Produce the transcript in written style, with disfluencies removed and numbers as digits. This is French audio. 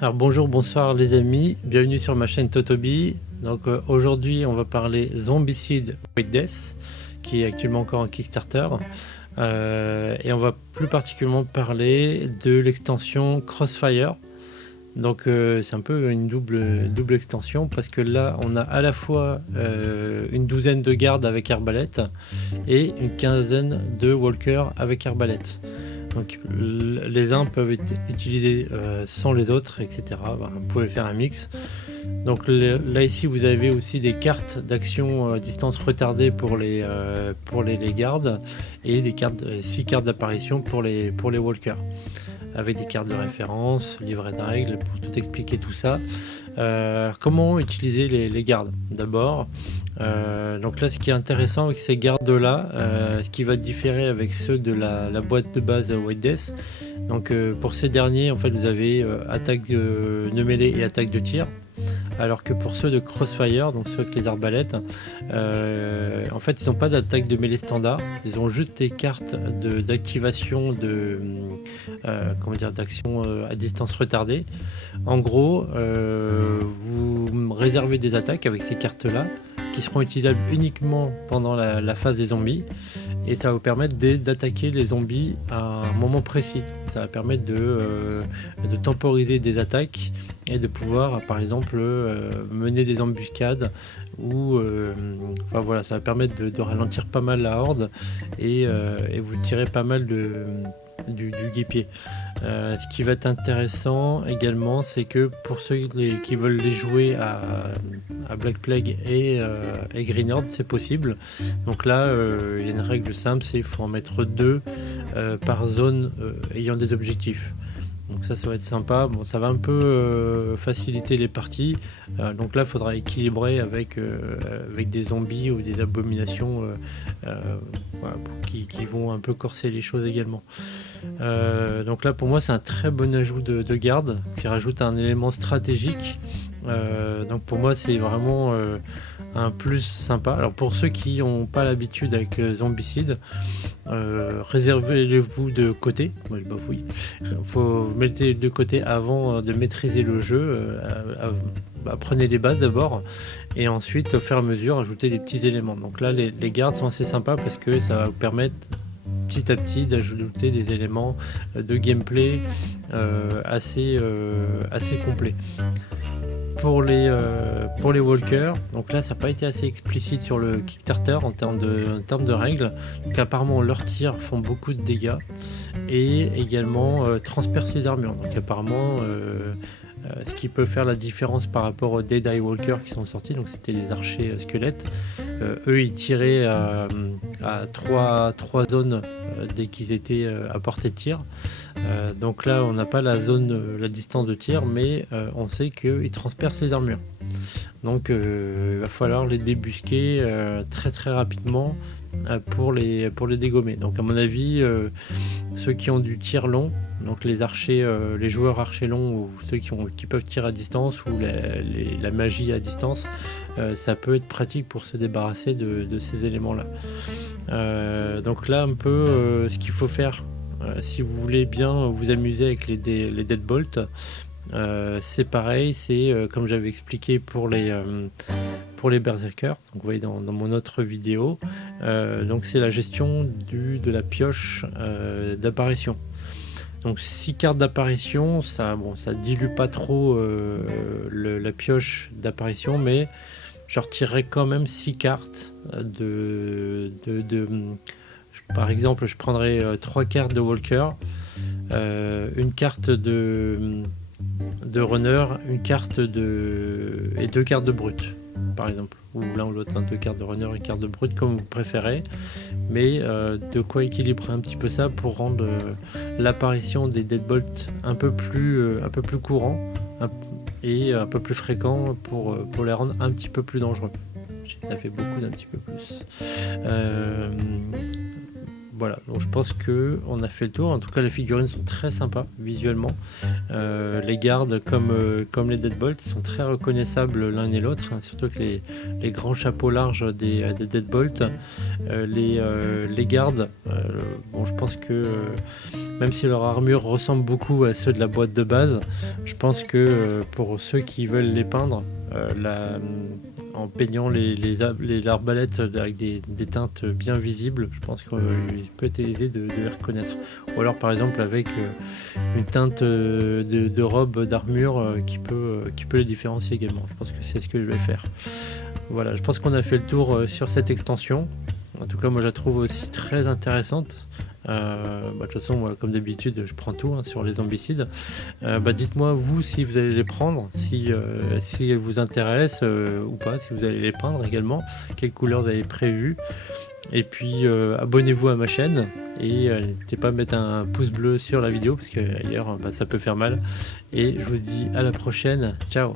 Alors bonjour, bonsoir les amis, bienvenue sur ma chaîne Totobi. Donc aujourd'hui on va parler Zombicide White Death, qui est actuellement encore en Kickstarter. Et on va plus particulièrement parler de l'extension Crossfire. Donc c'est un peu une double extension parce que là on a à la fois une douzaine de gardes avec arbalète et une quinzaine de walkers avec arbalète. Donc les uns peuvent être utilisés sans les autres, etc. Vous pouvez faire un mix. Donc là ici vous avez aussi des cartes d'action distance retardée pour les gardes et des cartes, 6 cartes d'apparition pour les walkers, avec des cartes de référence, livret de règles pour tout expliquer tout ça. Comment utiliser les gardes d'abord. Donc là ce qui est intéressant avec ces gardes là, ce qui va différer avec ceux de la boîte de base White Death, donc pour ces derniers en fait vous avez attaque de mêlée et attaque de tir, alors que pour ceux de Crossfire, donc ceux avec les arbalètes, en fait ils n'ont pas d'attaque de mêlée standard, ils ont juste des cartes d'activation d'action à distance retardée. En gros vous réservez des attaques avec ces cartes là qui seront utilisables uniquement pendant la phase des zombies, et ça va vous permettre d'attaquer les zombies à un moment précis. Ça va permettre de temporiser des attaques et de pouvoir par exemple mener des embuscades ou enfin voilà, ça va permettre de ralentir pas mal la horde et vous tirez pas mal du guépier. Ce qui va être intéressant également, c'est que pour ceux qui veulent les jouer à Black Plague et Green Horde, c'est possible. Donc là il y a une règle simple, c'est qu'il faut en mettre 2 par zone ayant des objectifs. Donc ça va être sympa. Bon, ça va un peu faciliter les parties. Donc là il faudra équilibrer avec des zombies ou des abominations voilà, qui vont un peu corser les choses également. Donc là pour moi c'est un très bon ajout de garde qui rajoute un élément stratégique. Donc pour moi c'est vraiment un plus sympa. Alors pour ceux qui n'ont pas l'habitude avec Zombicide, réservez-vous de côté. Moi je bafouille. Faut mettre de côté avant de maîtriser le jeu. Prenez les bases d'abord et ensuite au fur et à mesure ajouter des petits éléments. Donc là les gardes sont assez sympas parce que ça va vous permettre petit à petit d'ajouter des éléments de gameplay assez complets. Pour les walkers, donc là ça n'a pas été assez explicite sur le Kickstarter en termes de règles. Donc apparemment leurs tirs font beaucoup de dégâts et également transpercent les armures. Donc apparemment ce qui peut faire la différence par rapport aux Dead Eye Walkers qui sont sortis, donc c'était les archers squelettes. Eux ils tiraient à 3 zones dès qu'ils étaient à portée de tir. Donc là on n'a pas la distance de tir, mais on sait qu'ils transpercent les armures. Donc il va falloir les débusquer très très rapidement pour les dégommer. Donc à mon avis ceux qui ont du tir long, donc les archers, les joueurs archers longs, ou ceux qui peuvent tirer à distance, ou la magie à distance, ça peut être pratique pour se débarrasser de ces éléments là. Donc là un peu ce qu'il faut faire si vous voulez bien vous amuser avec les Deadbolt, c'est pareil, c'est comme j'avais expliqué pour les berserkers, donc vous voyez dans mon autre vidéo, donc c'est la gestion de la pioche d'apparition. Donc 6 cartes d'apparition, ça dilue pas trop la pioche d'apparition, mais je retirerai quand même 6 cartes par exemple je prendrai 3 cartes de walker, une carte de runner, une carte et 2 cartes de brut par exemple, ou l'un ou l'autre, 2 cartes de runner, une carte de brut comme vous préférez, mais de quoi équilibrer un petit peu ça pour rendre l'apparition des Deadbolt un peu plus courant et un peu plus fréquent pour les rendre un petit peu plus dangereux. Ça fait beaucoup d'un petit peu plus. voilà, donc je pense que on a fait le tour. En tout cas, les figurines sont très sympas visuellement. Les gardes, comme les Deadbolt, sont très reconnaissables l'un et l'autre, hein, surtout que les grands chapeaux larges des Deadbolt. Les gardes, bon, je pense que même si leur armure ressemble beaucoup à ceux de la boîte de base, je pense que pour ceux qui veulent les peindre, en peignant les arbalètes avec des teintes bien visibles, je pense qu'il peut être aisé de les reconnaître. Ou alors par exemple avec une teinte de robe d'armure qui peut les différencier également. Je pense que c'est ce que je vais faire. Voilà, je pense qu'on a fait le tour sur cette extension. En tout cas, moi je la trouve aussi très intéressante. De toute façon, moi, comme d'habitude, je prends tout, hein, sur les zombicides. Dites-moi vous si vous allez les prendre, si elles vous intéressent ou pas, si vous allez les peindre également, quelles couleurs vous avez prévues. Et puis abonnez-vous à ma chaîne et n'hésitez pas à mettre un pouce bleu sur la vidéo parce que ailleurs ça peut faire mal. Et je vous dis à la prochaine, ciao.